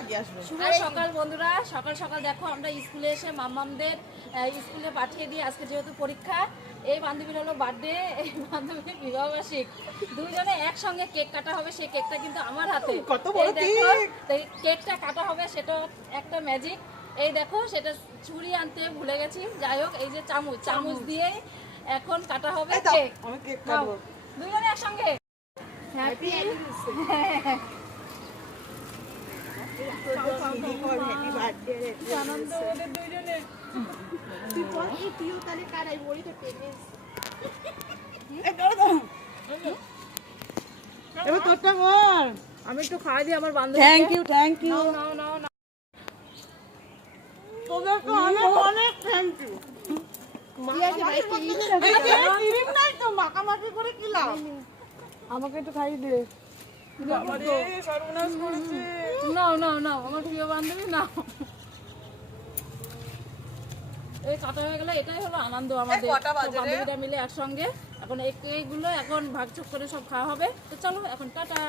আগে আসবে। শুভ সকাল বন্ধুরা, সকাল সকাল দেখো আমরা স্কুলে এসে মাম্মামদের স্কুলে পাঠিয়ে দিয়ে আজকে যেহেতু পরীক্ষা, এই বান্ধবীর হলো বার্থডে, এই বান্ধবীর বিবাহবার্ষিক, দুজনে একসঙ্গে কেক কাটা হবে। সেই কেকটা কিন্তু আমার হাতে। কত বড় কেক! কেকটা কাটা হবে, সেটা একটা ম্যাজিক। এই দেখো, সেটা ছুরি আনতে ভুলে গেছি। যাই হোক, এই যে চামচ দিয়ে এখন কাটা হবে কেক। আমি কেক কাটবো। দুজনে একসঙ্গে হ্যাপি আনন্দ ওদের দুজনে। এবার তোরটা কর। আমি একটু খাওয়াই দিই আমার বান্ধবী। Thank you, thank you. নাও নাও নাও। তোদেরকে অনেক অনেক থ্যাংক ইউ। ক্রিম নাই তো, মাখামাখি করে কি লাভ? আমাকে একটু খাইয়ে দে। সর্বনাশ করেছে। নাও নাও নাও, আমার প্রিয় বান্ধবী নাও। এই কাটা হয়ে গেলে এটাই হলো আনন্দ আমাদের, কটা বাজে রে? বান্ধবীরা মিলে একসঙ্গে। এখন এইগুলো এখন ভাগযোগ করে সব খাওয়া হবে। তো চলো এখন টাটা।